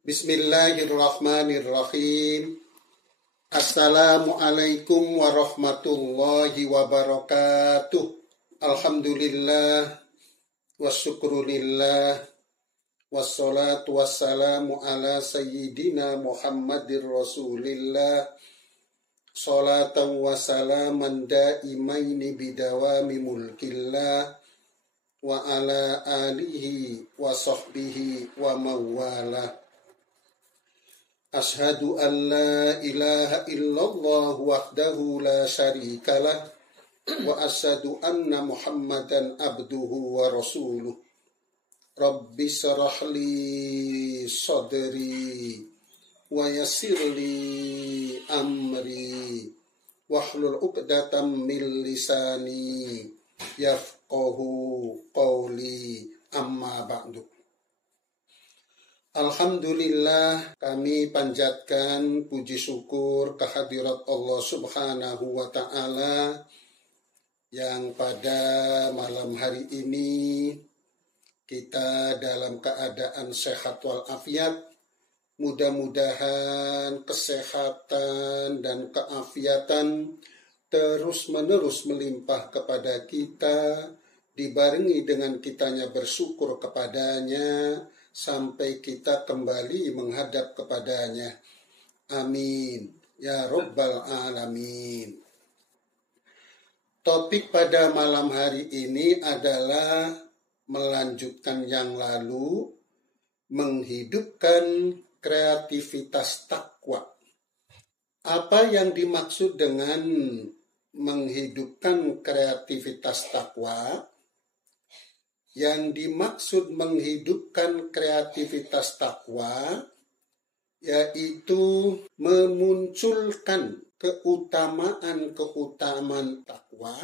Bismillahirrahmanirrahim. Assalamualaikum warahmatullahi wabarakatuh. Alhamdulillah wassyukrulillah wassalatu wassalamu ala sayyidina Muhammadir Rasulillah salatan wa salaman daimaini bidawami mulkillah wa ala alihi wa sahbihi wa mawalah. Ashhadu an la ilaha illallah wahdahu la syarikalah wa ashhadu anna Muhammadan abduhu wa rasuluh. Rabbi shrah li sadri wa yassir li amri wahlul 'uqdatam min lisani yafqahu qawli, amma ba'du. Alhamdulillah, kami panjatkan puji syukur kehadirat Allah Subhanahu wa Ta'ala yang pada malam hari ini kita dalam keadaan sehat walafiat. Mudah-mudahan kesehatan dan keafiatan terus-menerus melimpah kepada kita, dibarengi dengan kitanya bersyukur kepadanya, sampai kita kembali menghadap kepadanya. Amin. Ya Rabbal Alamin. Topik pada malam hari ini adalah melanjutkan yang lalu, menghidupkan kreativitas takwa. Apa yang dimaksud dengan menghidupkan kreativitas takwa? Yang dimaksud menghidupkan kreativitas takwa yaitu memunculkan keutamaan takwa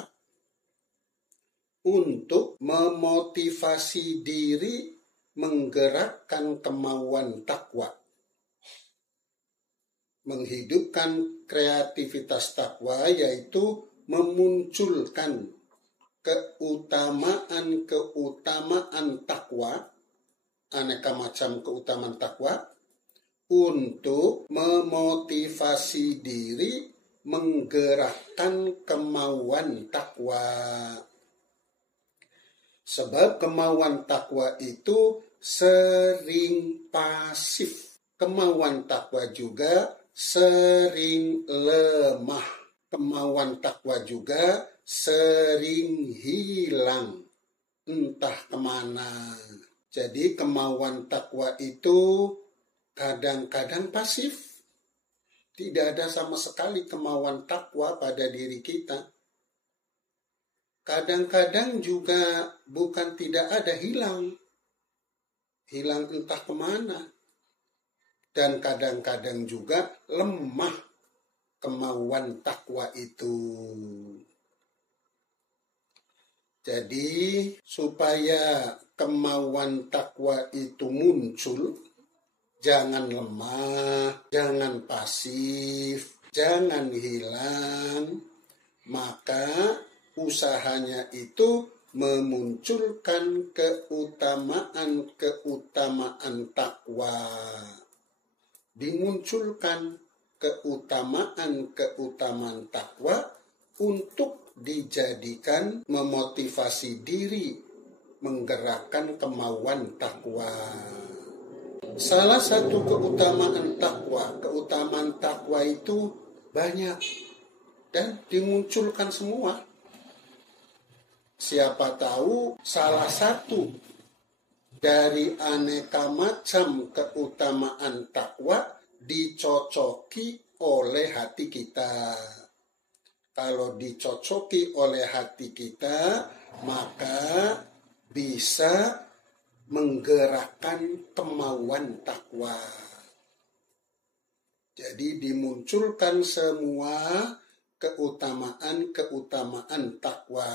untuk memotivasi diri menggerakkan kemauan takwa. Menghidupkan kreativitas takwa yaitu memunculkan keutamaan takwa, aneka macam keutamaan takwa, untuk memotivasi diri menggerakkan kemauan takwa. Sebab kemauan takwa itu sering pasif. Kemauan takwa juga sering lemah. Kemauan takwa juga sering hilang, entah kemana. Jadi kemauan takwa itu kadang-kadang pasif. Tidak ada sama sekali kemauan takwa pada diri kita. Kadang-kadang juga bukan tidak ada, hilang. Hilang entah kemana. Dan kadang-kadang juga lemah kemauan takwa itu. Jadi supaya kemauan takwa itu muncul, jangan lemah, jangan pasif, jangan hilang, maka usahanya itu memunculkan keutamaan takwa. Dimunculkan keutamaan takwa untuk dijadikan memotivasi diri menggerakkan kemauan takwa. Salah satu keutamaan takwa itu banyak dan dimunculkan semua. Siapa tahu salah satu dari aneka macam keutamaan takwa dicocoki oleh hati kita. Kalau dicocoki oleh hati kita, maka bisa menggerakkan kemauan takwa. Jadi dimunculkan semua keutamaan takwa.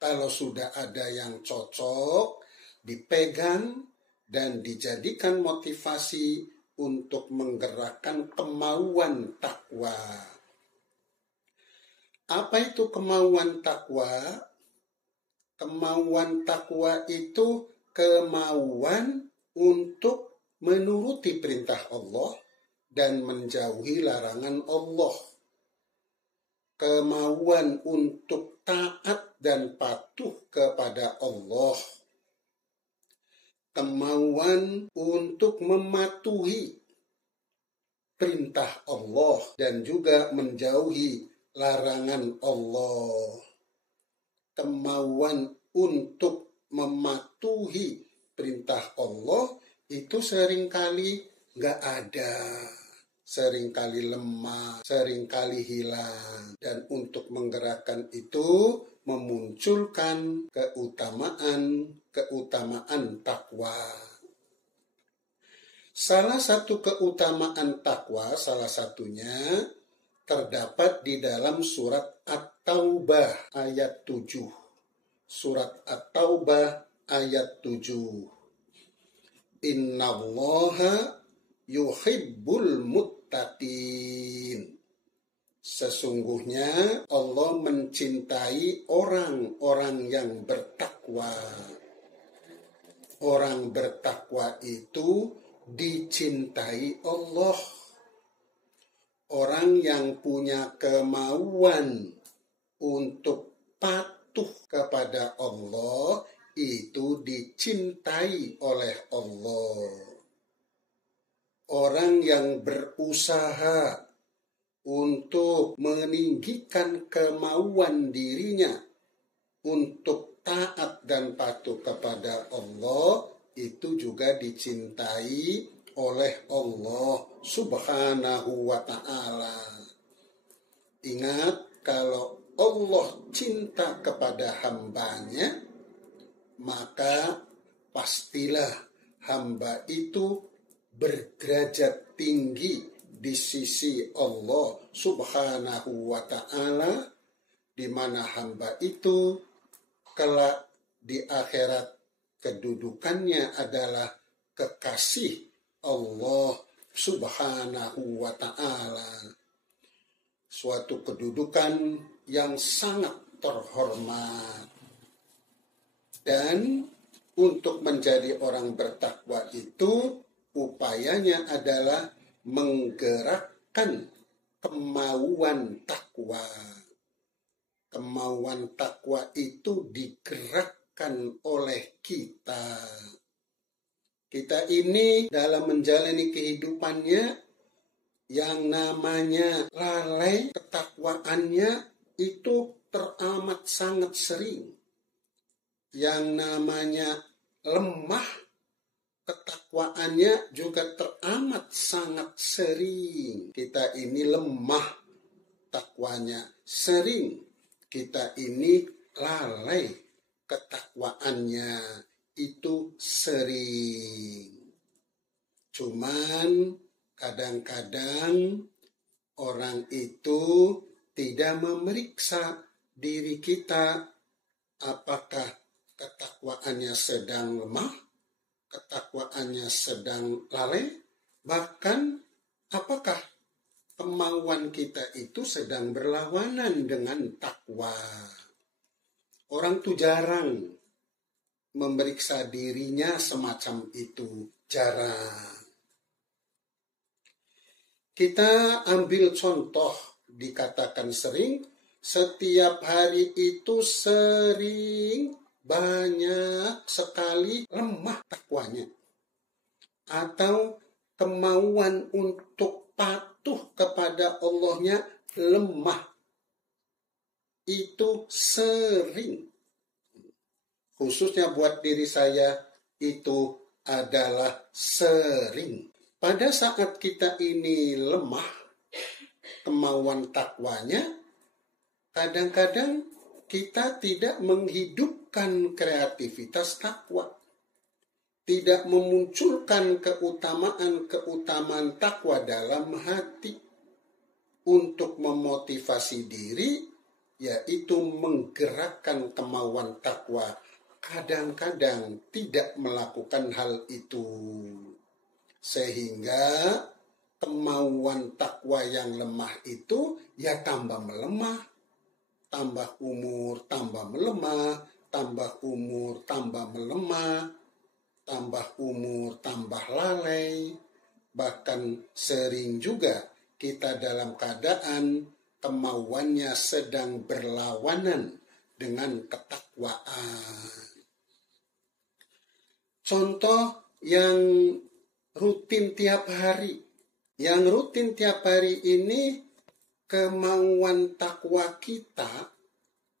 Kalau sudah ada yang cocok, dipegang dan dijadikan motivasi untuk menggerakkan kemauan takwa. Apa itu kemauan takwa? Kemauan takwa itu kemauan untuk menuruti perintah Allah dan menjauhi larangan Allah. Kemauan untuk taat dan patuh kepada Allah. Kemauan untuk mematuhi perintah Allah dan juga menjauhi larangan Allah. Kemauan untuk mematuhi perintah Allah itu seringkali nggak ada, seringkali lemah, seringkali hilang. Dan untuk menggerakkan itu memunculkan keutamaan takwa. Salah satu keutamaan takwa, salah satunya terdapat di dalam surat At-Taubah ayat 7. Surat At-Taubah ayat 7. Innallaha yuhibbul muttaqin. Sesungguhnya Allah mencintai orang-orang yang bertakwa. Orang bertakwa itu dicintai Allah. Orang yang punya kemauan untuk patuh kepada Allah itu dicintai oleh Allah. Orang yang berusaha untuk meninggikan kemauan dirinya untuk taat dan patuh kepada Allah itu juga dicintai oleh Allah Subhanahu wa ta'ala. Ingat, kalau Allah cinta kepada hambanya, maka pastilah hamba itu berderajat tinggi di sisi Allah Subhanahu wa ta'ala, di mana hamba itu kelak di akhirat kedudukannya adalah kekasih Allah Subhanahu wa ta'ala. Suatu kedudukan yang sangat terhormat. Dan untuk menjadi orang bertakwa itu upayanya adalah menggerakkan kemauan takwa. Kemauan takwa itu digerakkan oleh kita. Kita ini dalam menjalani kehidupannya yang namanya lalai ketakwaannya itu teramat sangat sering. Yang namanya lemah ketakwaannya juga teramat sangat sering. Kita ini lemah takwanya, sering kita ini lalai ketakwaannya. Itu sering. Cuman kadang-kadang orang itu tidak memeriksa diri kita apakah ketakwaannya sedang lemah, ketakwaannya sedang lalai, bahkan apakah kemauan kita itu sedang berlawanan dengan takwa. Orang itu jarang memeriksa dirinya semacam itu, jarang. Kita ambil contoh, dikatakan sering, setiap hari itu sering banyak sekali lemah takwanya. Atau kemauan untuk patuh kepada Allahnya lemah. Itu sering. Khususnya buat diri saya itu adalah sering. Pada saat kita ini lemah kemauan takwanya, kadang-kadang kita tidak menghidupkan kreativitas takwa. Tidak memunculkan keutamaan takwa dalam hati. Untuk memotivasi diri, yaitu menggerakkan kemauan takwa. Kadang-kadang tidak melakukan hal itu. Sehingga kemauan takwa yang lemah itu ya tambah melemah. Tambah umur, tambah melemah. Tambah umur, tambah melemah. tambah umur, tambah lalai, bahkan sering juga kita dalam keadaan kemauannya sedang berlawanan dengan ketakwaan. Contoh yang rutin tiap hari. Yang rutin tiap hari ini kemauan takwa kita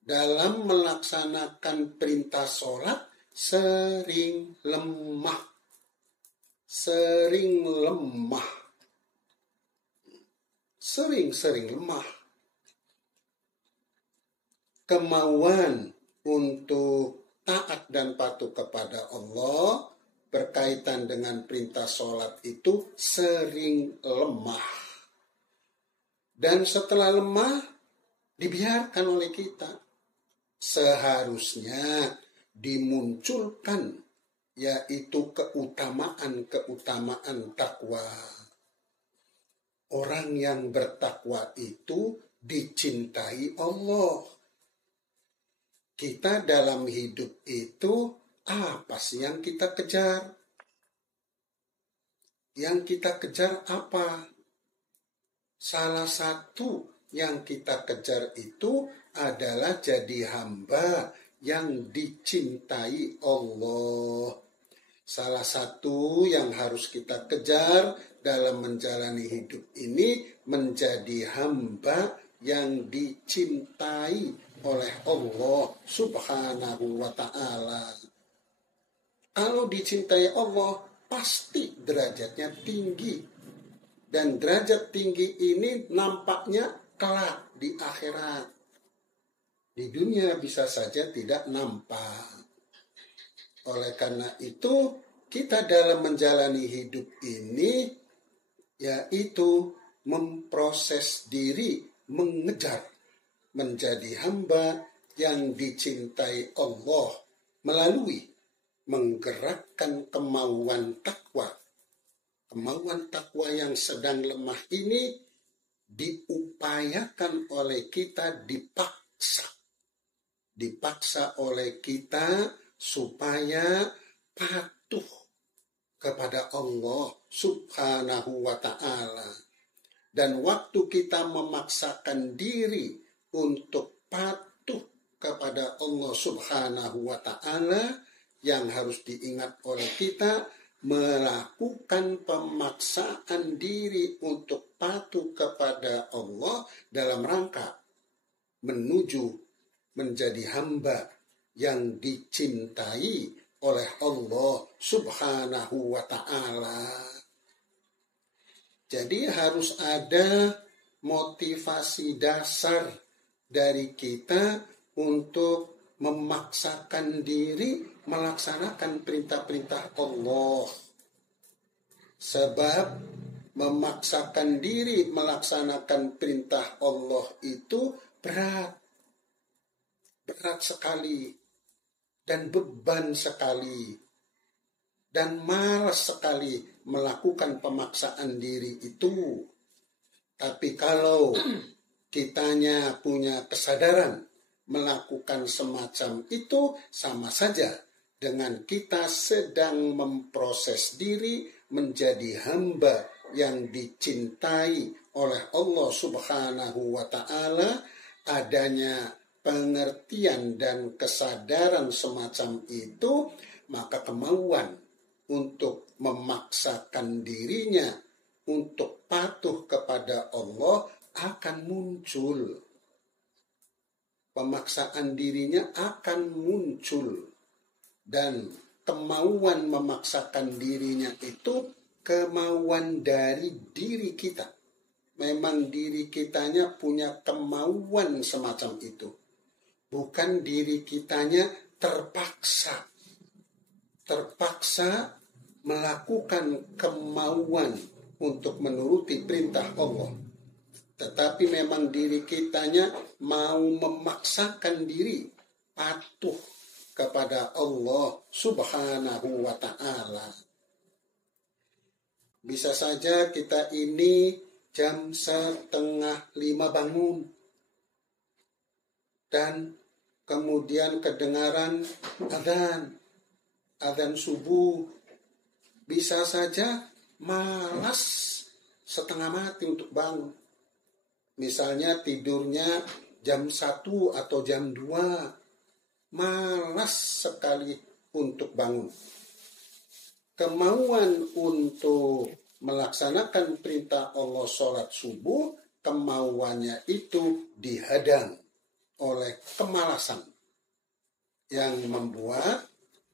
dalam melaksanakan perintah sholat sering lemah. Sering lemah. Kemauan untuk taat dan patuh kepada Allah berkaitan dengan perintah sholat itu sering lemah. Dan setelah lemah, dibiarkan oleh kita. Seharusnya dimunculkan, yaitu keutamaan takwa. Orang yang bertakwa itu dicintai Allah. Kita dalam hidup itu apa sih yang kita kejar? Yang kita kejar apa? Salah satu yang kita kejar itu adalah jadi hamba yang dicintai Allah. Salah satu yang harus kita kejar dalam menjalani hidup ini menjadi hamba yang dicintai oleh Allah Subhanahu wa ta'ala. Kalau dicintai Allah, pasti derajatnya tinggi. Dan derajat tinggi ini nampaknya kelak di akhirat. Di dunia bisa saja tidak nampak. Oleh karena itu, kita dalam menjalani hidup ini, yaitu memproses diri, mengejar, menjadi hamba yang dicintai Allah melalui menggerakkan kemauan takwa. Kemauan takwa yang sedang lemah ini diupayakan oleh kita, dipaksa oleh kita supaya patuh kepada Allah Subhanahu wa ta'ala. Dan waktu kita memaksakan diri untuk patuh kepada Allah Subhanahu wa ta'ala, yang harus diingat oleh kita, melakukan pemaksaan diri untuk patuh kepada Allah dalam rangka menuju menjadi hamba yang dicintai oleh Allah Subhanahu wa ta'ala. Jadi harus ada motivasi dasar dari kita untuk memaksakan diri melaksanakan perintah-perintah Allah. Sebab memaksakan diri melaksanakan perintah Allah itu berat sekali dan beban sekali dan malas sekali melakukan pemaksaan diri itu. Tapi kalau kitanya punya kesadaran melakukan semacam itu, sama saja dengan kita sedang memproses diri menjadi hamba yang dicintai oleh Allah Subhanahu wa ta'ala. Adanya pengertian dan kesadaran semacam itu, maka kemauan untuk memaksakan dirinya untuk patuh kepada Allah akan muncul. Pemaksaan dirinya akan muncul. Dan kemauan memaksakan dirinya itu kemauan dari diri kita. Memang diri kitanya punya kemauan semacam itu. Bukan diri kitanya terpaksa melakukan kemauan untuk menuruti perintah Allah. Tetapi memang diri kitanya mau memaksakan diri patuh kepada Allah Subhanahu wa ta'ala. Bisa saja kita ini jam 4:30 bangun. Dan kemudian kedengaran azan subuh bisa saja malas setengah mati untuk bangun. Misalnya tidurnya jam 1 atau jam 2, malas sekali untuk bangun. Kemauan untuk melaksanakan perintah Allah sholat subuh, kemauannya itu dihadang oleh kemalasan yang membuat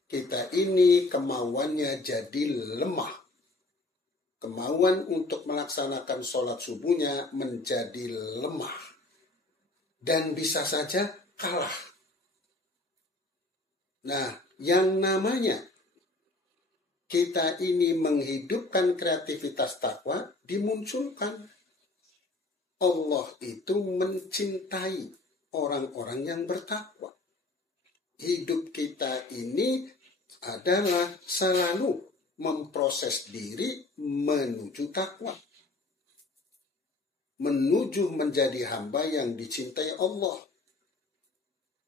kita ini kemauannya jadi lemah. Kemauan untuk melaksanakan sholat subuhnya menjadi lemah dan bisa saja kalah. Nah, yang namanya kita ini menghidupkan kreativitas takwa dimunculkan. Allah itu mencintai orang-orang yang bertakwa. Hidup kita ini adalah selalu memproses diri menuju takwa. Menuju menjadi hamba yang dicintai Allah.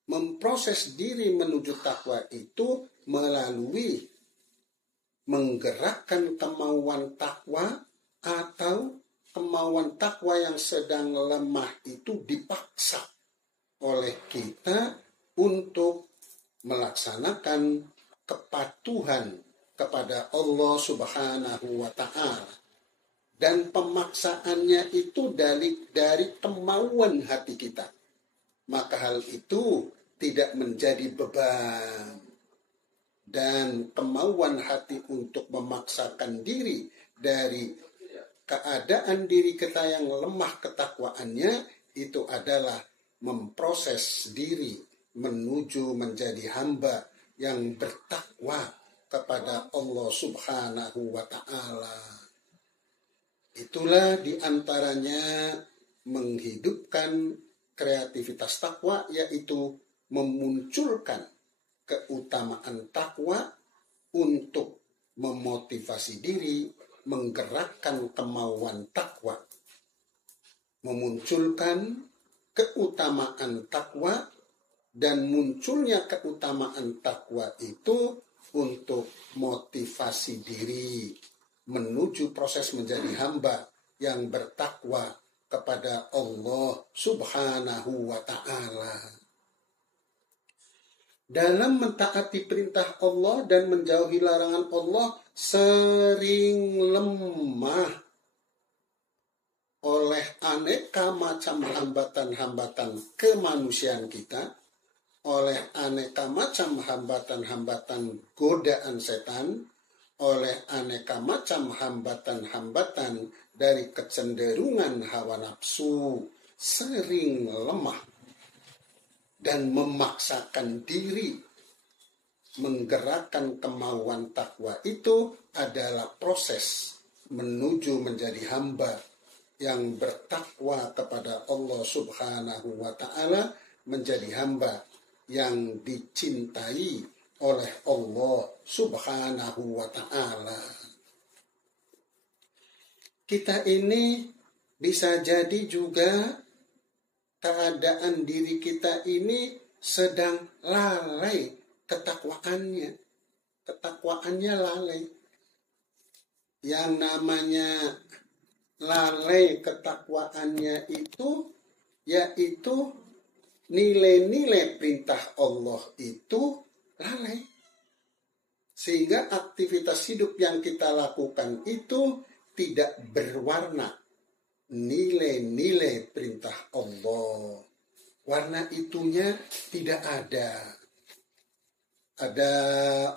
Memproses diri menuju takwa itu melalui menggerakkan kemauan takwa atau kemauan takwa yang sedang lemah itu dipaksa oleh kita untuk melaksanakan kepatuhan kepada Allah Subhanahu wa Ta'ala. Dan pemaksaannya itu dari kemauan hati kita. Maka hal itu tidak menjadi beban. Dan kemauan hati untuk memaksakan diri dari keadaan diri kita yang lemah ketakwaannya itu adalah memproses diri menuju menjadi hamba yang bertakwa kepada Allah Subhanahu wa Ta'ala. Itulah diantaranya menghidupkan kreativitas takwa, yaitu memunculkan keutamaan takwa untuk memotivasi diri, menggerakkan kemauan takwa, memunculkan keutamaan takwa, dan munculnya keutamaan takwa itu untuk motivasi diri menuju proses menjadi hamba yang bertakwa kepada Allah Subhanahu wa Ta'ala. Dalam mentaati perintah Allah dan menjauhi larangan Allah sering lemah oleh aneka macam hambatan-hambatan kemanusiaan kita, oleh aneka macam hambatan-hambatan godaan setan, oleh aneka macam hambatan-hambatan dari kecenderungan hawa nafsu, sering lemah dan memaksakan diri. Menggerakkan kemauan takwa itu adalah proses menuju menjadi hamba yang bertakwa kepada Allah Subhanahu wa Ta'ala, menjadi hamba yang dicintai oleh Allah Subhanahu wa Ta'ala. Kita ini bisa jadi juga keadaan diri kita ini sedang lalai ketakwaannya. Ketakwaannya lalai. Yang namanya lalai ketakwaannya itu yaitu nilai-nilai perintah Allah itu lalai. Sehingga aktivitas hidup yang kita lakukan itu tidak berwarna nilai-nilai perintah Allah. Warna itunya tidak ada. Ada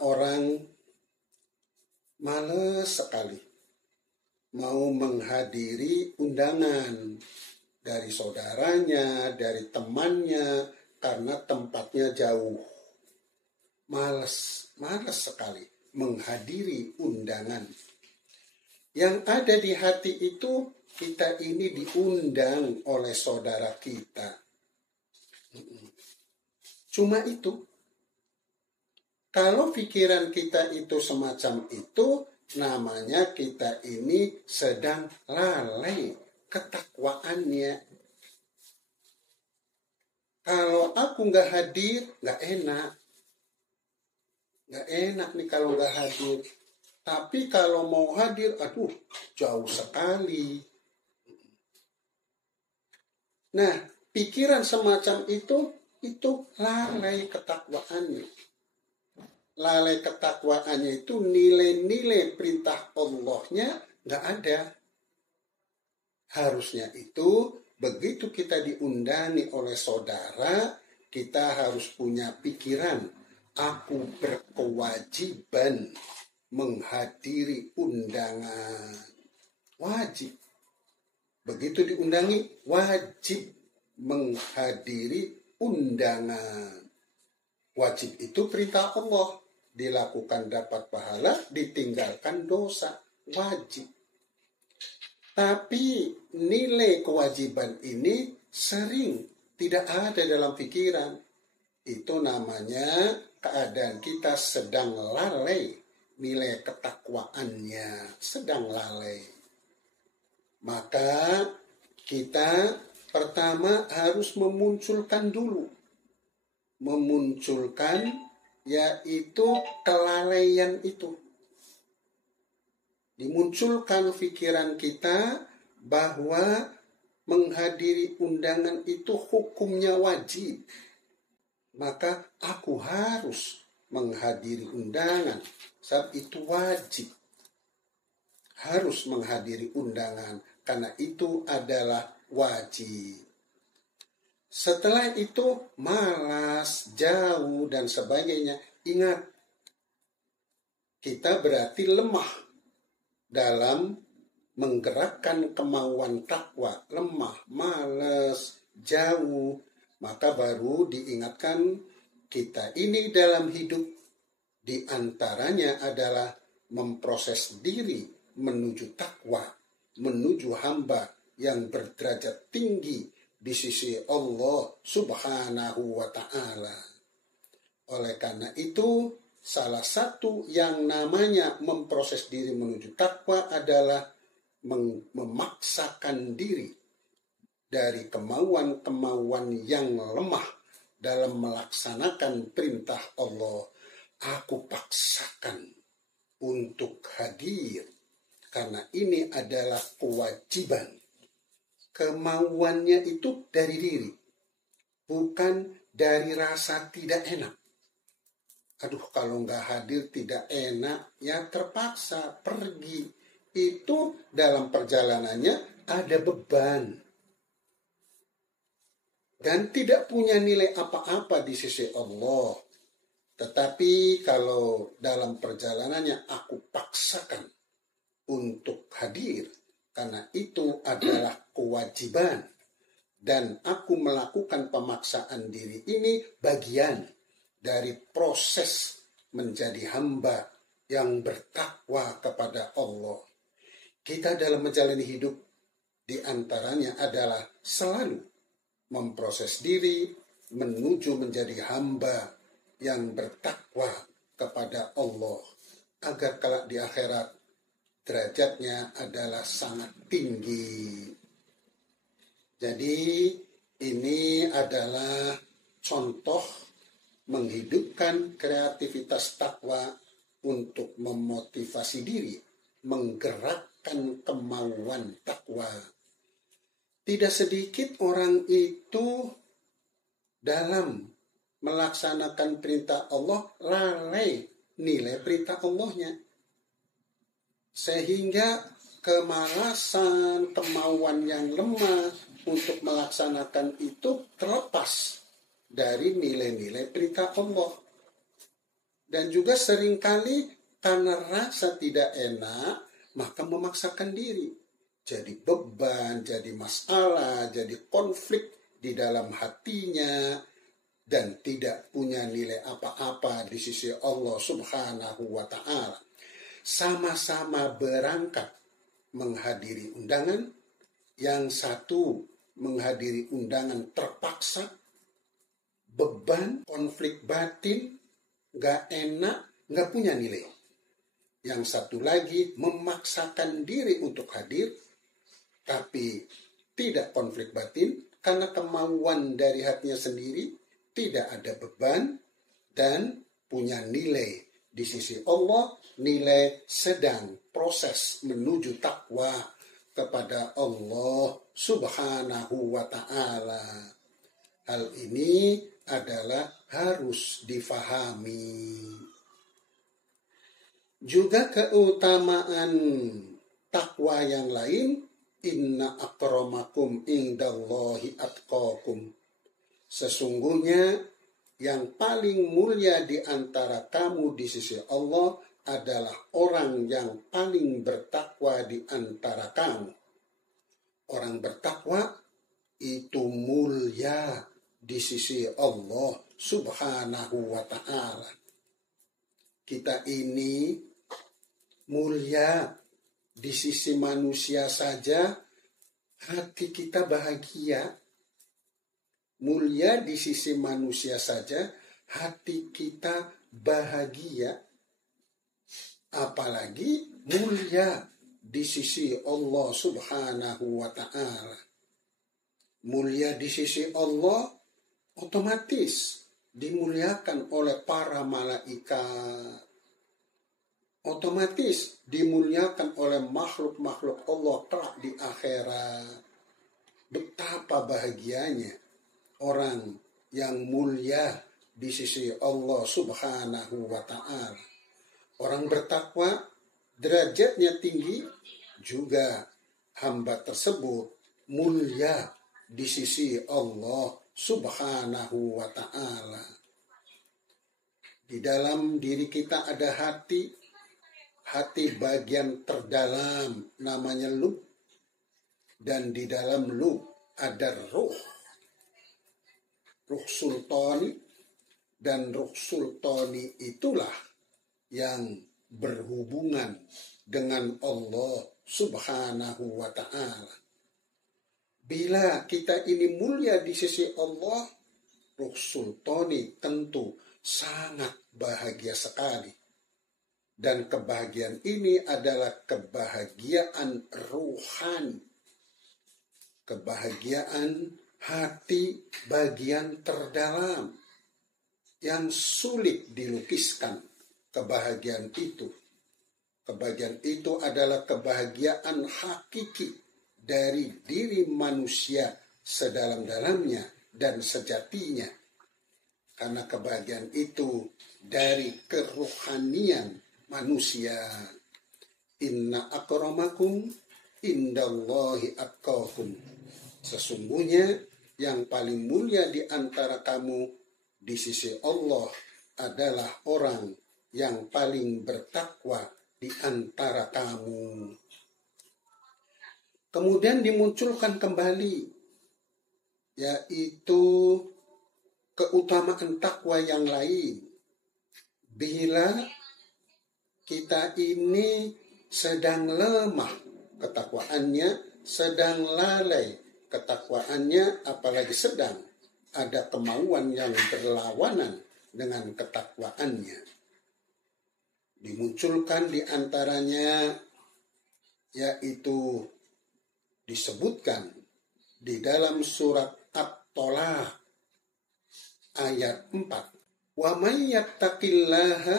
orang males sekali mau menghadiri undangan dari saudaranya, dari temannya, karena tempatnya jauh. Males sekali menghadiri undangan. Yang ada di hati itu, kita ini diundang oleh saudara kita. Cuma itu. Kalau pikiran kita itu semacam itu, namanya kita ini sedang lalai ketakwaannya. Kalau aku nggak hadir, nggak enak. Nggak enak nih kalau nggak hadir. Tapi kalau mau hadir, aduh, jauh sekali. Nah, pikiran semacam itu lalai ketakwaannya. Lalai ketakwaannya itu nilai-nilai perintah Allahnya nggak ada. Harusnya itu begitu kita diundangi oleh saudara, kita harus punya pikiran, aku berkewajiban menghadiri undangan. Wajib. Begitu diundangi, wajib menghadiri undangan. Wajib itu perintah Allah. Dilakukan dapat pahala, ditinggalkan dosa. Wajib. Tapi nilai kewajiban ini sering tidak ada dalam pikiran. Itu namanya keadaan kita sedang lalai. Nilai ketakwaannya sedang lalai. Maka kita pertama harus memunculkan dulu. Memunculkan yaitu kelalaian itu. Dimunculkan pikiran kita bahwa menghadiri undangan itu hukumnya wajib. Maka aku harus menghadiri undangan. Sebab itu wajib. Harus menghadiri undangan. Karena itu adalah wajib. Setelah itu malas, jauh, dan sebagainya. Ingat, kita berarti lemah dalam menggerakkan kemauan takwa, lemah, malas, jauh, maka baru diingatkan kita ini dalam hidup diantaranya adalah memproses diri menuju takwa, menuju hamba yang berderajat tinggi di sisi Allah Subhanahu wa Ta'ala. Oleh karena itu, salah satu yang namanya memproses diri menuju takwa adalah memaksakan diri dari kemauan-kemauan yang lemah dalam melaksanakan perintah Allah. Aku paksakan untuk hadir karena ini adalah kewajiban. Kemauannya itu dari diri, bukan dari rasa tidak enak. Aduh, kalau nggak hadir tidak enak, ya terpaksa pergi. Itu dalam perjalanannya ada beban. Dan tidak punya nilai apa-apa di sisi Allah. Tetapi kalau dalam perjalanannya aku paksakan untuk hadir. Karena itu adalah kewajiban. Dan aku melakukan pemaksaan diri ini bagian dari proses menjadi hamba yang bertakwa kepada Allah. Kita dalam menjalani hidup diantaranya adalah selalu memproses diri menuju menjadi hamba yang bertakwa kepada Allah. Agar kelak di akhirat derajatnya adalah sangat tinggi. Jadi ini adalah contoh menghidupkan kreativitas takwa untuk memotivasi diri, menggerakkan kemauan takwa. Tidak sedikit orang itu dalam melaksanakan perintah Allah lalai nilai perintah Allahnya. Sehingga kemalasan, kemauan yang lemah untuk melaksanakan itu terlepas dari nilai-nilai perintah Allah. Dan juga seringkali karena rasa tidak enak, maka memaksakan diri. Jadi beban, jadi masalah, jadi konflik di dalam hatinya, dan tidak punya nilai apa-apa di sisi Allah Subhanahu wa Ta'ala. Sama-sama berangkat menghadiri undangan, yang satu menghadiri undangan terpaksa, beban, konflik batin, gak enak, gak punya nilai. Yang satu lagi memaksakan diri untuk hadir, tapi tidak konflik batin, karena kemauan dari hatinya sendiri, tidak ada beban, dan punya nilai di sisi Allah nilai sedang proses menuju takwa kepada Allah Subhanahu wa ta'ala. Hal ini adalah harus difahami. Juga keutamaan takwa yang lain, inna akramakum indallahi atqakum. Sesungguhnya yang paling mulia di antara kamu di sisi Allah adalah orang yang paling bertakwa di antara kamu. Orang bertakwa itu mulia di sisi Allah Subhanahu wa ta'ala. Kita ini mulia di sisi manusia saja, hati kita bahagia. Mulia di sisi manusia saja, hati kita bahagia. Apalagi mulia di sisi Allah Subhanahu wa ta'ala. Mulia di sisi Allah otomatis dimuliakan oleh para malaikat. Otomatis dimuliakan oleh makhluk-makhluk Allah kelak di akhirat. Betapa bahagianya orang yang mulia di sisi Allah Subhanahu wa ta'ala. Orang bertakwa derajatnya tinggi, juga hamba tersebut mulia di sisi Allah Subhanahu wa ta'ala. Di dalam diri kita ada hati bagian terdalam namanya lub, dan di dalam lub ada ruh sultani, dan ruh sultani itulah yang berhubungan dengan Allah Subhanahu wa ta'ala. Bila kita ini mulia di sisi Allah, ruh sultani tentu sangat bahagia sekali. Dan kebahagiaan ini adalah kebahagiaan ruhani. Kebahagiaan hati bagian terdalam yang sulit dilukiskan. Kebahagiaan itu adalah kebahagiaan hakiki dari diri manusia sedalam-dalamnya dan sejatinya. Karena kebahagiaan itu dari keruhanian manusia. Inna akramakum indallahi atqakum. Sesungguhnya yang paling mulia di antara kamu di sisi Allah adalah orang yang paling bertakwa di antara kamu. Kemudian dimunculkan kembali, yaitu keutamaan takwa yang lain. Bila kita ini sedang lemah ketakwaannya, sedang lalai ketakwaannya, apalagi sedang ada kemauan yang berlawanan dengan ketakwaannya. Dimunculkan di antaranya, yaitu disebutkan di dalam surat At-Tolaq ayat 4. Wa may yattaqillaha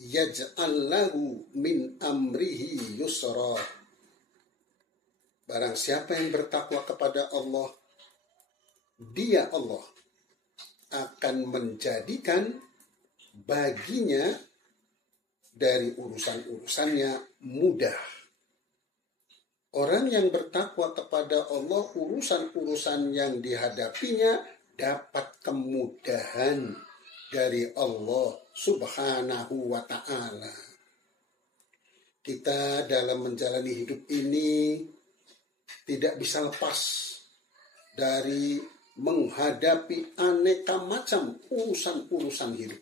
yaj'al lahu min amrihi yusra. Barang siapa yang bertakwa kepada Allah, dia Allah akan menjadikan baginya dari urusan-urusannya mudah. Orang yang bertakwa kepada Allah, urusan-urusan yang dihadapinya dapat kemudahan dari Allah Subhanahu wa ta'ala. Kita dalam menjalani hidup ini tidak bisa lepas dari menghadapi aneka macam urusan-urusan hidup.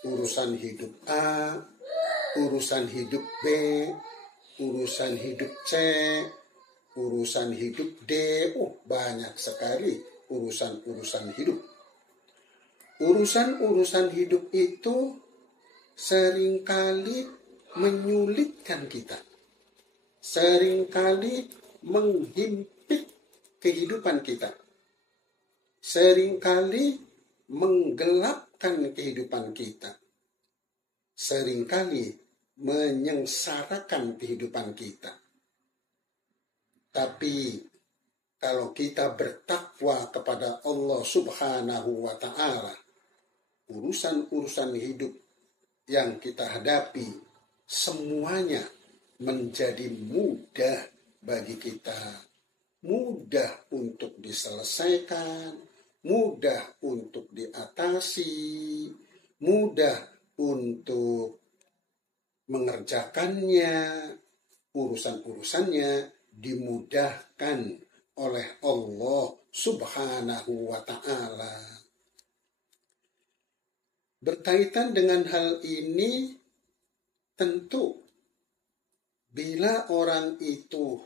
Urusan hidup A, urusan hidup B, urusan hidup C, urusan hidup D. Banyak sekali urusan-urusan hidup. Urusan-urusan hidup itu seringkali menyulitkan kita. Seringkali menghimpit kehidupan kita. Seringkali menggelapkan kehidupan kita. seringkali menyengsarakan kehidupan kita. Tapi kalau kita bertakwa kepada Allah Subhanahu wa Ta'ala, urusan-urusan hidup yang kita hadapi semuanya menjadi mudah bagi kita. Mudah untuk diselesaikan, mudah untuk diatasi, mudah untuk mengerjakannya, urusan-urusannya dimudahkan oleh Allah Subhanahu wa Ta'ala. Berkaitan dengan hal ini, tentu bila orang itu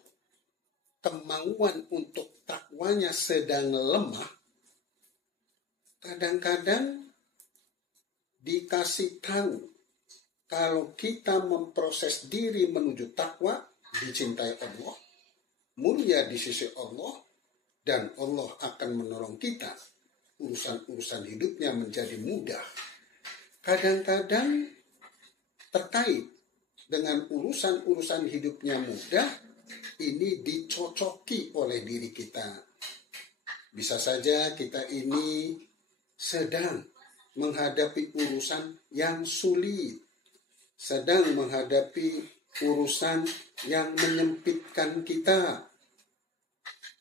kemauan untuk takwanya sedang lemah, kadang-kadang dikasih tahu kalau kita memproses diri menuju takwa, dicintai Allah, mulia di sisi Allah, dan Allah akan menolong kita. Urusan-urusan hidupnya menjadi mudah. Kadang-kadang terkait dengan urusan-urusan hidupnya mudah, ini dicocoki oleh diri kita. Bisa saja kita ini sedang menghadapi urusan yang sulit, sedang menghadapi urusan yang menyempitkan kita.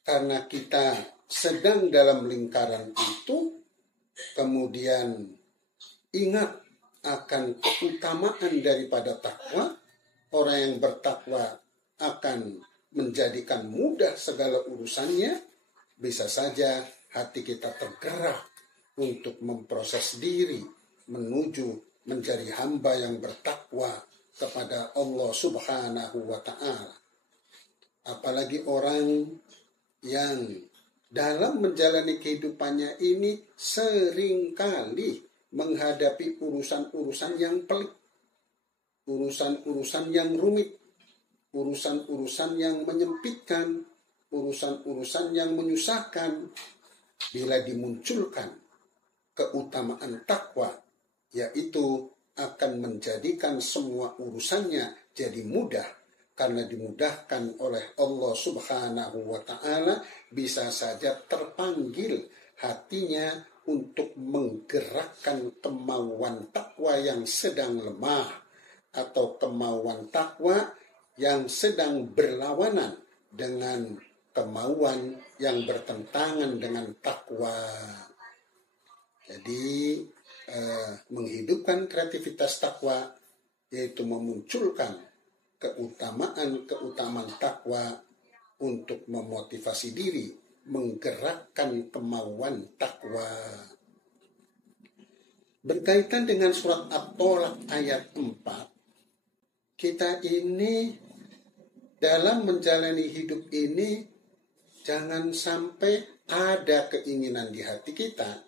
Karena kita sedang dalam lingkaran itu, kemudian ingat akan keutamaan daripada takwa. Orang yang bertakwa akan menjadikan mudah segala urusannya. Bisa saja hati kita tergerak untuk memproses diri menuju menjadi hamba yang bertakwa kepada Allah Subhanahu wa Ta'ala. Apalagi orang yang dalam menjalani kehidupannya ini seringkali menghadapi urusan-urusan yang pelik, urusan-urusan yang rumit, urusan-urusan yang menyempitkan, urusan-urusan yang menyusahkan. Bila dimunculkan keutamaan takwa, yaitu akan menjadikan semua urusannya jadi mudah, karena dimudahkan oleh Allah Subhanahu wa Ta'ala. Bisa saja terpanggil hatinya untuk menggerakkan kemauan takwa yang sedang lemah, atau kemauan takwa yang sedang berlawanan dengan kemauan yang bertentangan dengan takwa. Jadi menghidupkan kreativitas takwa, yaitu memunculkan keutamaan takwa untuk memotivasi diri, menggerakkan kemauan takwa. Berkaitan dengan surat At-Tolak ayat 4, kita ini dalam menjalani hidup ini jangan sampai ada keinginan di hati kita,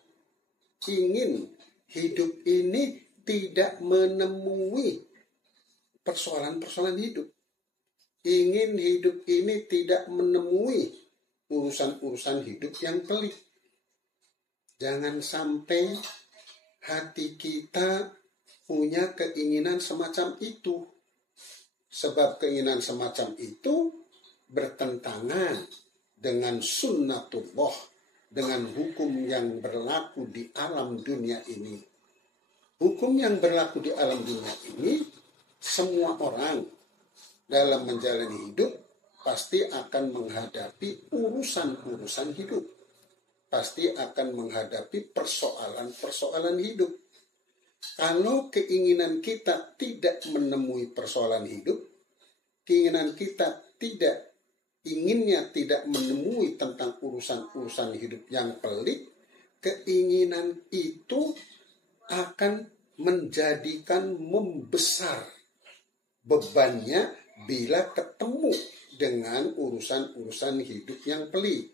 ingin hidup ini tidak menemui persoalan-persoalan hidup. Ingin hidup ini tidak menemui urusan-urusan hidup yang pelik. Jangan sampai hati kita punya keinginan semacam itu. Sebab keinginan semacam itu bertentangan dengan sunnatullah, dengan hukum yang berlaku di alam dunia ini. Hukum yang berlaku di alam dunia ini, semua orang dalam menjalani hidup pasti akan menghadapi urusan-urusan hidup. Pasti akan menghadapi persoalan-persoalan hidup. Kalau keinginan kita tidak menemui persoalan hidup, keinginan kita inginnya tidak menemui tentang urusan-urusan hidup yang pelik, keinginan itu akan menjadikan membesar bebannya bila ketemu dengan urusan-urusan hidup yang pelik.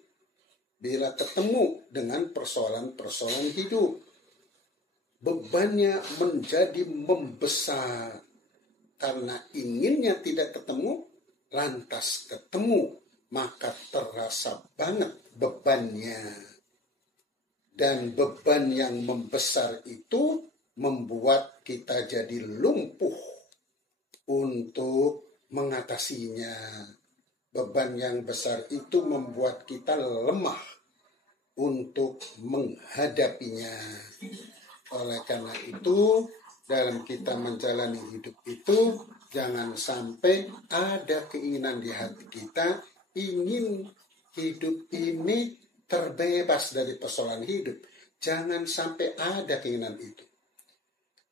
Bila ketemu dengan persoalan-persoalan hidup, bebannya menjadi membesar. Karena inginnya tidak ketemu, lantas ketemu, maka terasa banget bebannya. Dan beban yang membesar itu membuat kita jadi lumpuh untuk mengatasinya. Beban yang besar itu membuat kita lemah untuk menghadapinya. Oleh karena itu, dalam kita menjalani hidup itu, jangan sampai ada keinginan di hati kita ingin hidup ini terbebas dari persoalan hidup. Jangan sampai ada keinginan itu.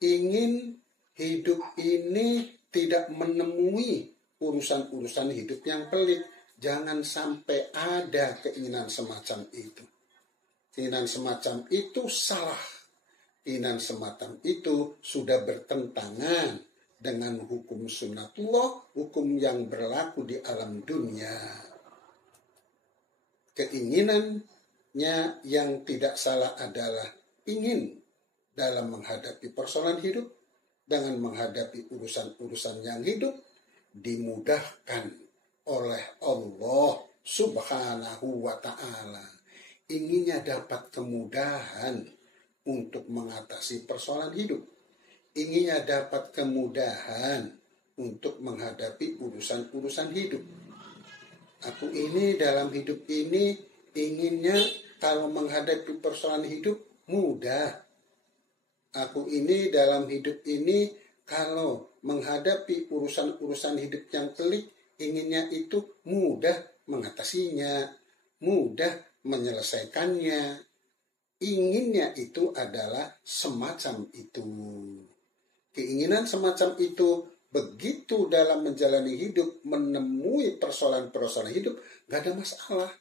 Ingin hidup ini tidak menemui urusan-urusan hidup yang pelik. Jangan sampai ada keinginan semacam itu. Keinginan semacam itu salah. Keinginan semacam itu sudah bertentangan dengan hukum sunnatullah, hukum yang berlaku di alam dunia. Keinginannya yang tidak salah adalah ingin dalam menghadapi persoalan hidup, dengan menghadapi urusan-urusan yang hidup, dimudahkan oleh Allah Subhanahu wa ta'ala. Inginnya dapat kemudahan untuk mengatasi persoalan hidup. Inginnya dapat kemudahan untuk menghadapi urusan-urusan hidup. Aku ini dalam hidup ini inginnya kalau menghadapi persoalan hidup mudah. Aku ini dalam hidup ini kalau menghadapi urusan-urusan hidup yang pelik, inginnya itu mudah mengatasinya, mudah menyelesaikannya. Inginnya itu adalah semacam itu. Keinginan semacam itu begitu dalam menjalani hidup, menemui persoalan-persoalan hidup, gak ada masalah.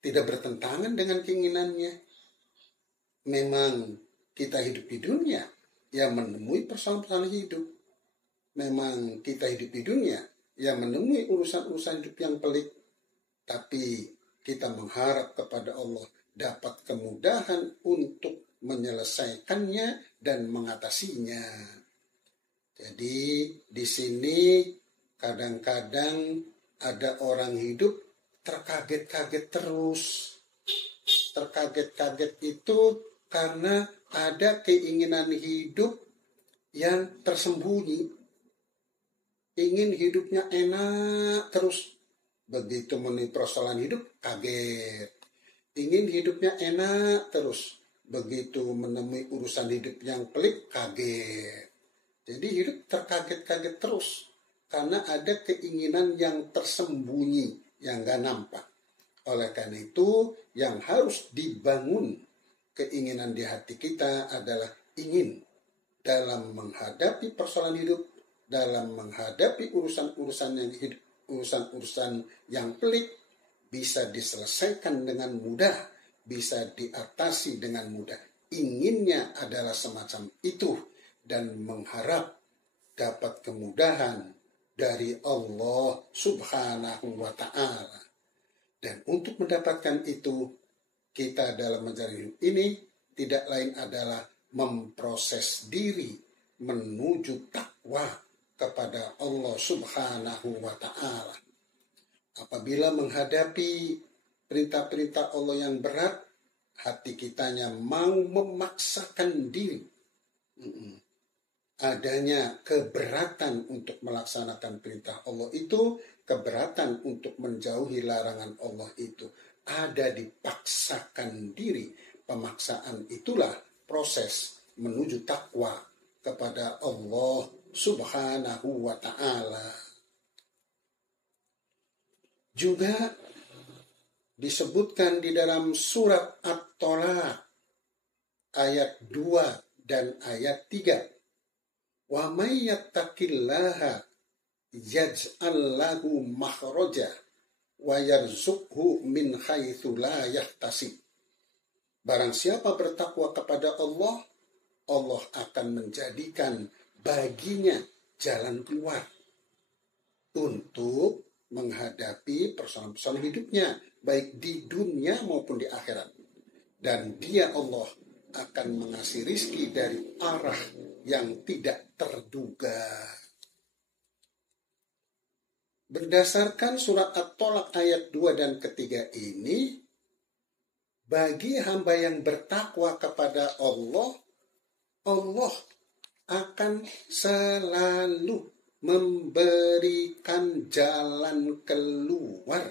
Tidak bertentangan dengan keinginannya. Memang kita hidup di dunia yang menemui persoalan-persoalan hidup. Memang kita hidup di dunia yang menemui urusan-urusan hidup yang pelik. Tapi kita mengharap kepada Allah dapat kemudahan untuk menyelesaikannya dan mengatasinya. Jadi di sini kadang-kadang ada orang hidup terkaget-kaget terus. Terkaget-kaget itu karena ada keinginan hidup yang tersembunyi. Ingin hidupnya enak terus. Begitu menemui persoalan hidup, kaget. Ingin hidupnya enak terus. Begitu menemui urusan hidup yang pelik, kaget. Jadi hidup terkaget-kaget terus. Karena ada keinginan yang tersembunyi, yang gak nampak. Oleh karena itu, yang harus dibangun keinginan di hati kita adalah ingin dalam menghadapi persoalan hidup, dalam menghadapi urusan-urusan yang pelik, bisa diselesaikan dengan mudah, bisa diatasi dengan mudah. Inginnya adalah semacam itu dan mengharap dapat kemudahan dari Allah Subhanahu wa ta'ala. Dan untuk mendapatkan itu, kita dalam menjalani hidup ini tidak lain adalah memproses diri menuju takwa kepada Allah Subhanahu wa ta'ala. Apabila menghadapi perintah-perintah Allah yang berat, hati kitanya mau memaksakan diri. Adanya keberatan untuk melaksanakan perintah Allah itu, keberatan untuk menjauhi larangan Allah itu. Ada dipaksakan diri. Pemaksaan itulah proses menuju takwa kepada Allah Subhanahu wa ta'ala. Juga disebutkan di dalam surat At-Tolaq ayat 2 dan ayat 3. Wa may yattaqillaha yaj'al lahu makhraja wa yarzuqhu min haitsu la yahtasib. Barang siapa bertakwa kepada Allah, Allah akan menjadikan baginya jalan keluar untuk menghadapi persoalan-persoalan hidupnya, baik di dunia maupun di akhirat. Dan dia Allah akan mengasih rizki dari arah yang tidak terduga. Berdasarkan surat At-Tolaq ayat 2 dan ketiga ini, bagi hamba yang bertakwa kepada Allah, Allah akan selalu memberikan jalan keluar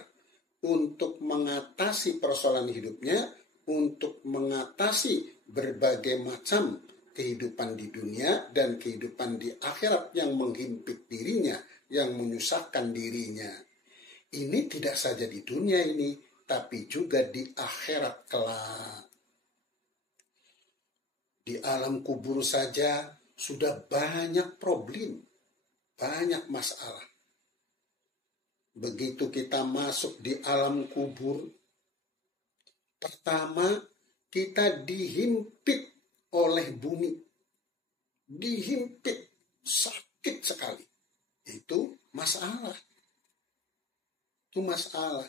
untuk mengatasi persoalan hidupnya, untuk mengatasi berbagai macam kehidupan di dunia dan kehidupan di akhirat yang menghimpit dirinya, yang menyusahkan dirinya. Ini tidak saja di dunia ini, tapi juga di akhirat kelak. Di alam kubur saja sudah banyak problem, banyak masalah. Begitu kita masuk di alam kubur, pertama kita dihimpit oleh bumi. Dihimpit, sakit sekali. Itu masalah. Itu masalah.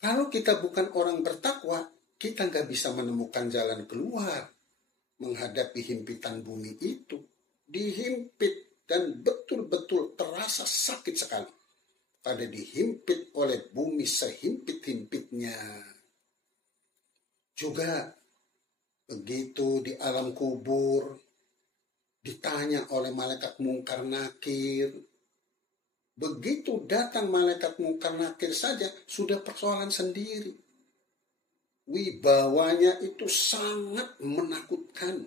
Kalau kita bukan orang bertakwa, kita nggak bisa menemukan jalan keluar menghadapi himpitan bumi itu. Dihimpit dan betul-betul terasa sakit sekali pada dihimpit oleh bumi sehimpit-himpitnya. Juga begitu di alam kubur ditanya oleh malaikat Mungkar Nakir. Begitu datang malaikat Mungkar Nakir saja sudah persoalan sendiri. Wibawanya itu sangat menakutkan.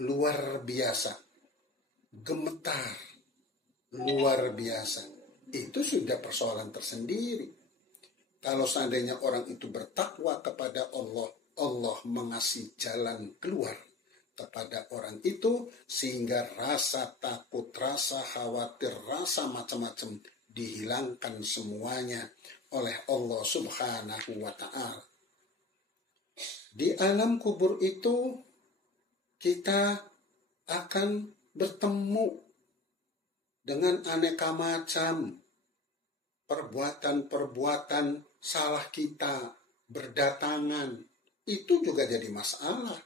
Luar biasa. Gemetar. Luar biasa. Itu sudah persoalan tersendiri. Kalau seandainya orang itu bertakwa kepada Allah, Allah mengasih jalan keluar kepada orang itu sehingga rasa takut, rasa khawatir, rasa macam-macam dihilangkan semuanya oleh Allah Subhanahu wa ta'ala. Di alam kubur itu kita akan bertemu dengan aneka macam perbuatan-perbuatan salah kita berdatangan. Itu juga jadi masalah.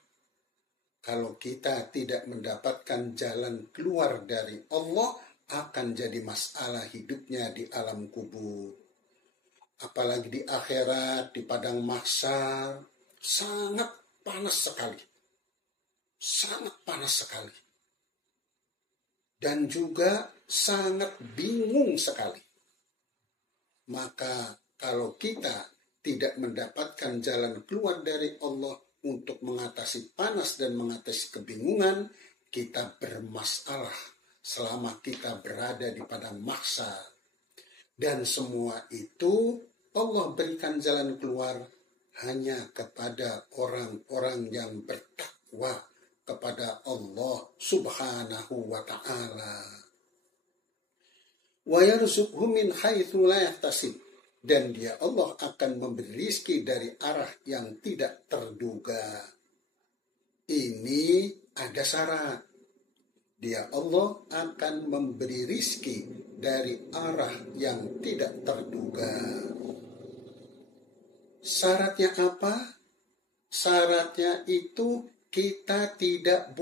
Kalau kita tidak mendapatkan jalan keluar dari Allah, akan jadi masalah hidupnya di alam kubur. Apalagi di akhirat, di padang mahsyar, sangat panas sekali. Sangat panas sekali. Dan juga sangat bingung sekali. Maka kalau kita tidak mendapatkan jalan keluar dari Allah untuk mengatasi panas dan mengatasi kebingungan, kita bermasalah selama kita berada di padang mahsyar. Dan semua itu Allah berikan jalan keluar hanya kepada orang-orang yang bertakwa kepada Allah Subhanahu wa ta'ala. Wa yarzuqhu min haitsu la yahtasib. Dan dia Allah akan memberi rizki dari arah yang tidak terduga. Ini ada syarat. Dia Allah akan memberi rizki dari arah yang tidak terduga. Syaratnya apa? Syaratnya itu kita tidak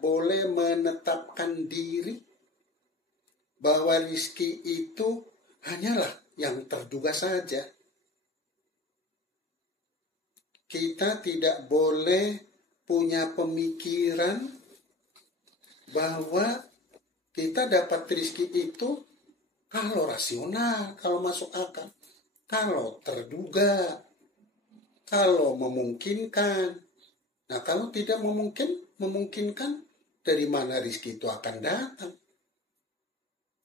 boleh menetapkan diri bahwa rizki itu hanyalah yang terduga saja. Kita tidak boleh punya pemikiran bahwa kita dapat rizki itu kalau rasional, kalau masuk akal, kalau terduga, kalau memungkinkan. Nah, kalau tidak memungkinkan, dari mana rizki itu akan datang?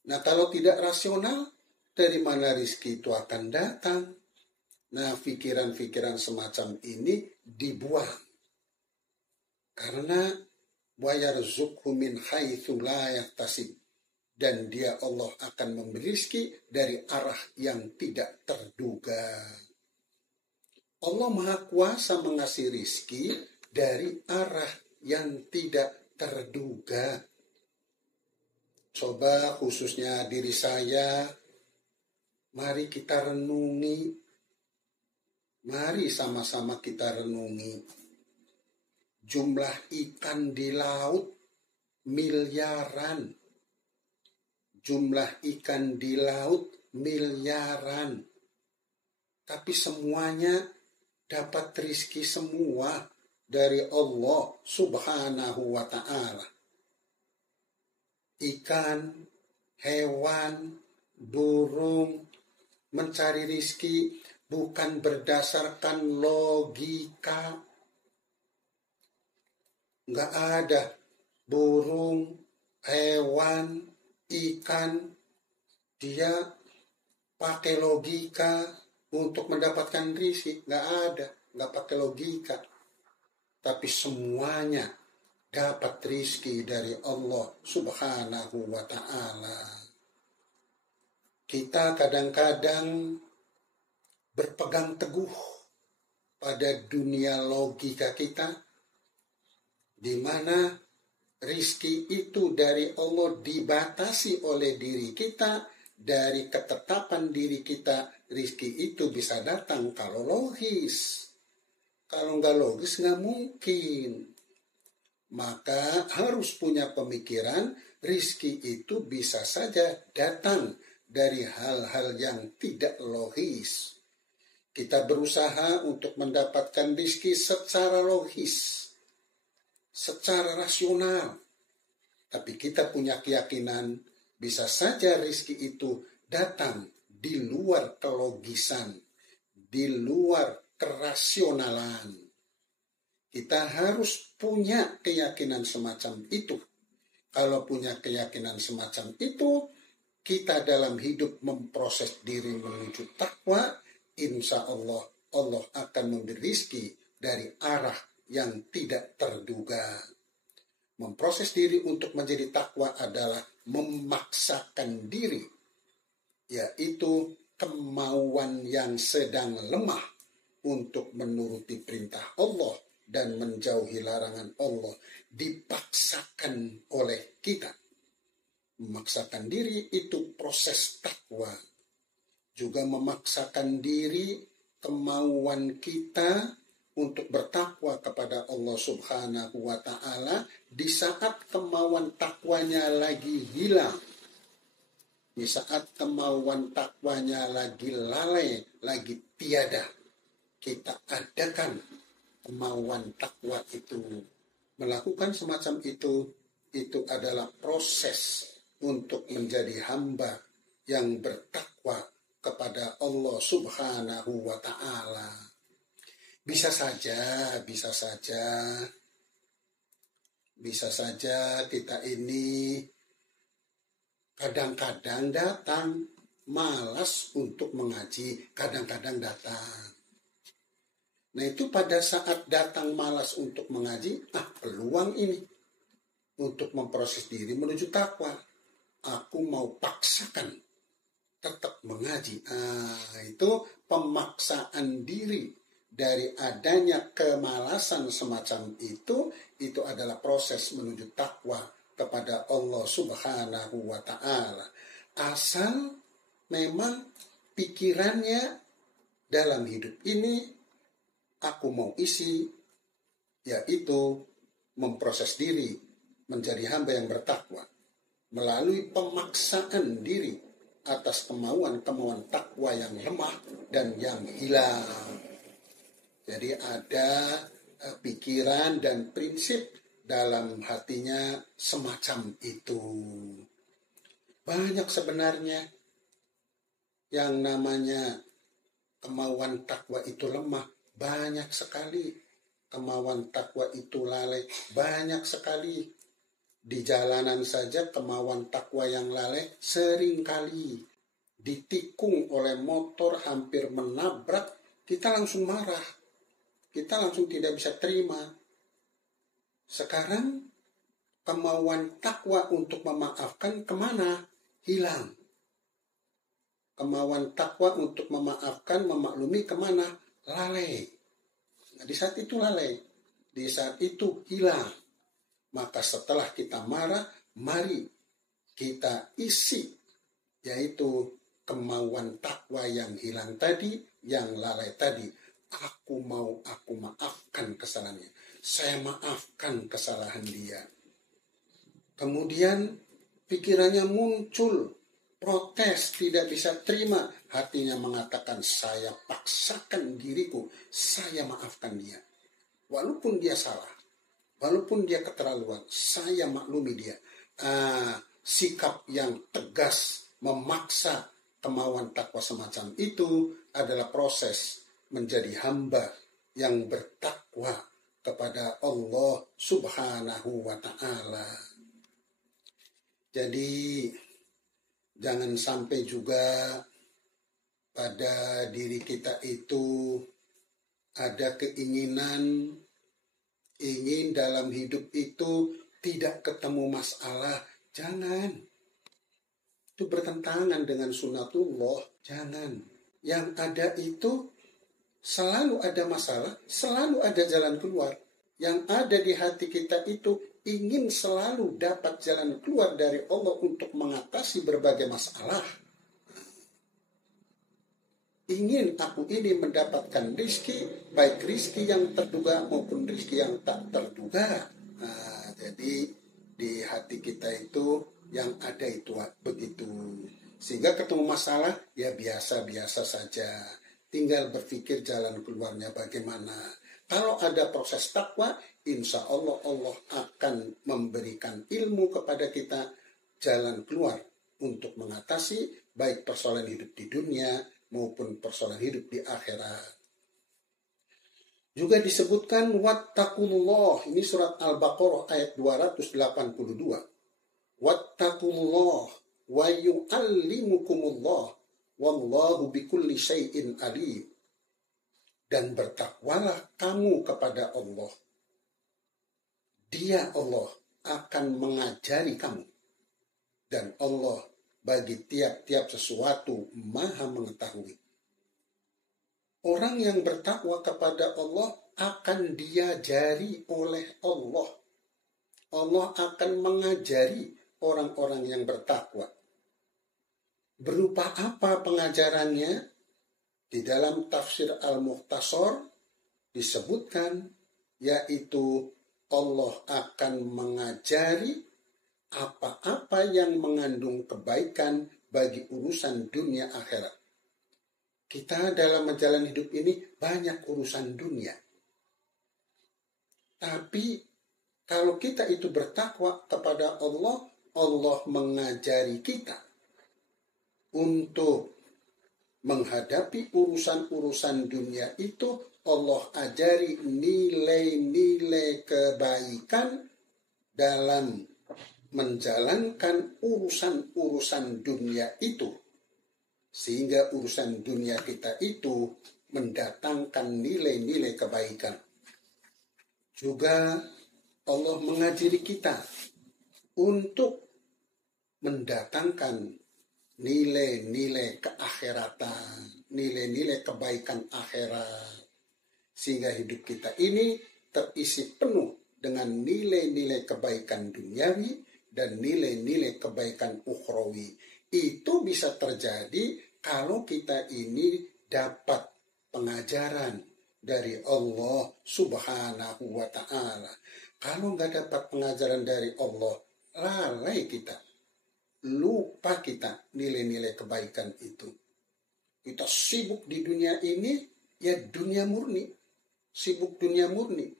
Nah, kalau tidak rasional, dari mana rizki itu akan datang? Nah, pikiran-pikiran semacam ini dibuang. Karena wa yarzuqhu min haitsu la yahtasib. Dan dia Allah akan memberi rizki dari arah yang tidak terduga. Allah Maha Kuasa mengasih rizki dari arah yang tidak terduga. Coba khususnya diri saya, mari kita renungi, mari sama-sama kita renungi. Jumlah ikan di laut miliaran. Jumlah ikan di laut miliaran. tapi semuanya dapat rizki semua dari Allah Subhanahu wa ta'ala. Ikan, hewan, burung mencari rizki bukan berdasarkan logika. Nggak ada burung, hewan, ikan, dia pakai logika untuk mendapatkan rizki. Nggak ada, nggak pakai logika. Tapi semuanya dapat rizki dari Allah Subhanahu wa ta'ala. Kita kadang-kadang berpegang teguh pada dunia logika kita, di mana rizki itu dari Allah dibatasi oleh diri kita, dari ketetapan diri kita. Rizki itu bisa datang kalau logis. Kalau nggak logis nggak mungkin. Maka harus punya pemikiran rizki itu bisa saja datang dari hal-hal yang tidak logis. Kita berusaha untuk mendapatkan rizki secara logis, secara rasional. Tapi kita punya keyakinan bisa saja rizki itu datang di luar kelogisan, di luar kerasionalan. Kita harus punya keyakinan semacam itu. Kalau punya keyakinan semacam itu, kita dalam hidup memproses diri menuju takwa, insya Allah, Allah akan memberi rizki dari arah yang tidak terduga. Memproses diri untuk menjadi takwa adalah memaksakan diri, yaitu kemauan yang sedang lemah untuk menuruti perintah Allah dan menjauhi larangan Allah dipaksakan oleh kita. Memaksakan diri itu proses takwa. Juga memaksakan diri, kemauan kita untuk bertakwa kepada Allah Subhanahu wa ta'ala di saat kemauan takwanya lagi hilang. Di saat kemauan takwanya lagi lalai, lagi tiada, kita adakan kemauan takwa itu. Melakukan semacam itu adalah proses untuk menjadi hamba yang bertakwa kepada Allah Subhanahu wa ta'ala. Bisa saja kita ini kadang-kadang datang malas untuk mengaji, kadang-kadang datang. Nah itu pada saat datang malas untuk mengaji, peluang ini untuk memproses diri menuju takwa. Aku mau paksakan tetap mengaji. Itu pemaksaan diri dari adanya kemalasan semacam itu adalah proses menuju takwa kepada Allah Subhanahu wa ta'ala. Asal memang pikirannya dalam hidup ini aku mau isi, yaitu memproses diri menjadi hamba yang bertakwa melalui pemaksaan diri atas kemauan-kemauan takwa yang lemah dan yang hilang. Jadi ada pikiran dan prinsip dalam hatinya semacam itu. Banyak sebenarnya yang namanya kemauan takwa itu lemah. Banyak sekali. Kemauan takwa itu lalai. Banyak sekali. Di jalanan saja kemauan takwa yang lalai sering kali ditikung oleh motor hampir menabrak, kita langsung marah, kita langsung tidak bisa terima. Sekarang kemauan takwa untuk memaafkan kemana? Hilang. Kemauan takwa untuk memaafkan, memaklumi kemana? Lalai. Nah, di saat itu lalai, di saat itu hilang. Maka setelah kita marah, mari kita isi, yaitu kemauan takwa yang hilang tadi, yang lalai tadi. Aku maafkan kesalahannya. Saya maafkan kesalahan dia. Kemudian pikirannya muncul protes, tidak bisa terima. Hatinya mengatakan, saya paksakan diriku, saya maafkan dia. Walaupun dia salah, walaupun dia keterlaluan, saya maklumi dia. Sikap yang tegas, memaksa kemauan takwa semacam itu adalah proses menjadi hamba yang bertakwa kepada Allah Subhanahu wa ta'ala. Jadi jangan sampai juga pada diri kita itu ada keinginan, ingin dalam hidup itu tidak ketemu masalah. Jangan. Itu bertentangan dengan sunnatullah. Jangan. Yang ada itu selalu ada masalah, selalu ada jalan keluar. Yang ada di hati kita itu ingin selalu dapat jalan keluar dari Allah untuk mengatasi berbagai masalah. Ingin aku ini mendapatkan rizki, baik rizki yang terduga maupun rizki yang tak terduga. Jadi di hati kita itu yang ada itu begitu. Sehingga ketemu masalah ya biasa-biasa saja. Tinggal berpikir jalan keluarnya bagaimana. Kalau ada proses takwa, insya Allah Allah akan memberikan ilmu kepada kita jalan keluar untuk mengatasi baik persoalan hidup di dunia maupun persoalan hidup di akhirat. Juga disebutkan wattaqullah. Ini surat Al-Baqarah ayat 282. Wattaqullah wa yu'allimukumullah wallahu bikulli syai'in alim. Dan bertakwalah kamu kepada Allah. Dia Allah akan mengajari kamu. Dan Allah bagi tiap-tiap sesuatu maha mengetahui. Orang yang bertakwa kepada Allah akan diajari oleh Allah. Allah akan mengajari orang-orang yang bertakwa. Berupa apa pengajarannya? Di dalam tafsir Al-Mukhtasar disebutkan, yaitu Allah akan mengajari apa-apa yang mengandung kebaikan bagi urusan dunia akhirat. Kita dalam menjalani hidup ini banyak urusan dunia. Tapi kalau kita itu bertakwa kepada Allah, Allah mengajari kita untuk menghadapi urusan-urusan dunia itu. Allah ajari nilai-nilai kebaikan dalam menjalankan urusan-urusan dunia itu. Sehingga urusan dunia kita itu mendatangkan nilai-nilai kebaikan. Juga Allah mengajari kita untuk mendatangkan nilai-nilai keakhiratan, nilai-nilai kebaikan akhirat. Sehingga hidup kita ini terisi penuh dengan nilai-nilai kebaikan duniawi dan nilai-nilai kebaikan ukhrawi. Itu bisa terjadi kalau kita ini dapat pengajaran dari Allah Subhanahu wa ta'ala. Kalau nggak dapat pengajaran dari Allah, lalai kita. Lupa kita nilai-nilai kebaikan itu. Kita sibuk di dunia ini, ya dunia murni. Sibuk dunia murni.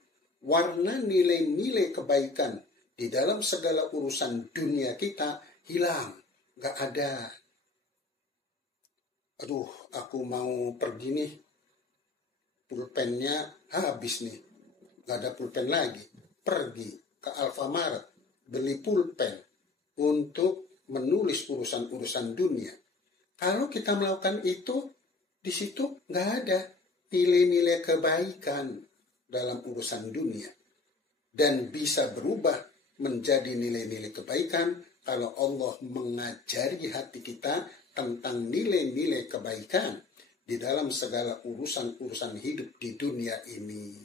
Warna nilai-nilai kebaikan di dalam segala urusan dunia kita hilang. Gak ada. Aduh, aku mau pergi nih. Pulpennya habis nih. Gak ada pulpen lagi. Pergi ke Alfamart. Beli pulpen untuk menulis urusan-urusan dunia. Kalau kita melakukan itu, di situ gak ada nilai-nilai kebaikan dalam urusan dunia. Dan bisa berubah menjadi nilai-nilai kebaikan kalau Allah mengajari hati kita tentang nilai-nilai kebaikan di dalam segala urusan-urusan hidup di dunia ini.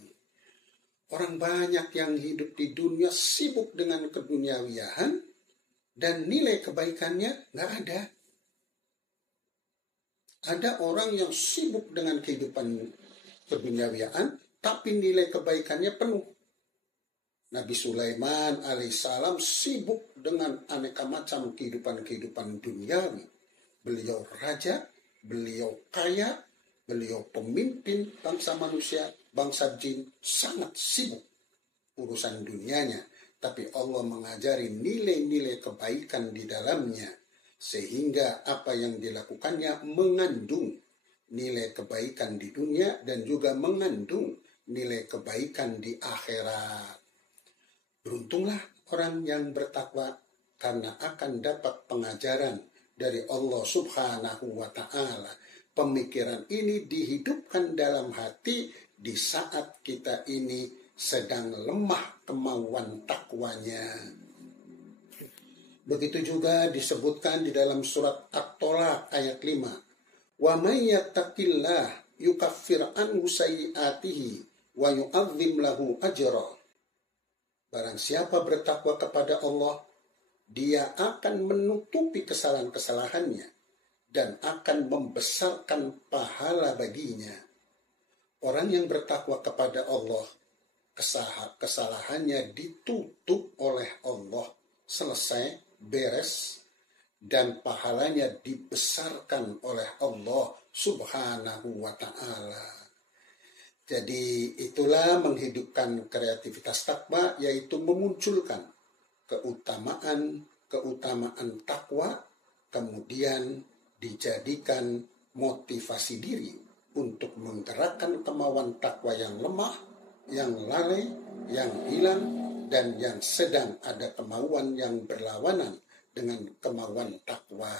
Orang banyak yang hidup di dunia sibuk dengan keduniawiaan dan nilai kebaikannya nggak ada. Ada orang yang sibuk dengan kehidupan keduniawiaan tapi nilai kebaikannya penuh. Nabi Sulaiman alaihissalam sibuk dengan aneka macam kehidupan-kehidupan duniawi. beliau raja, beliau kaya, beliau pemimpin bangsa manusia, bangsa jin, sangat sibuk urusan dunianya. Tapi Allah mengajari nilai-nilai kebaikan di dalamnya, sehingga apa yang dilakukannya mengandung nilai kebaikan di dunia dan juga mengandung nilai kebaikan di akhirat. Beruntunglah orang yang bertakwa, karena akan dapat pengajaran dari Allah Subhanahu wa Ta'ala. Pemikiran ini dihidupkan dalam hati di saat kita ini sedang lemah kemauan takwanya. Begitu juga disebutkan di dalam surat At-Tolaq ayat 5. Wa may yattaqillah yukaffir anhu sayyi'atihi wa yu'adzim lahu ajra. Barang siapa bertakwa kepada Allah, dia akan menutupi kesalahan-kesalahannya dan akan membesarkan pahala baginya. Orang yang bertakwa kepada Allah, kesalahannya ditutup oleh Allah, selesai, beres, dan pahalanya dibesarkan oleh Allah Subhanahu wa Ta'ala. Jadi itulah menghidupkan kreativitas takwa, yaitu memunculkan keutamaan takwa, kemudian dijadikan motivasi diri untuk menggerakkan kemauan takwa yang lemah, yang lalai, yang hilang, dan yang sedang ada kemauan yang berlawanan dengan kemauan takwa.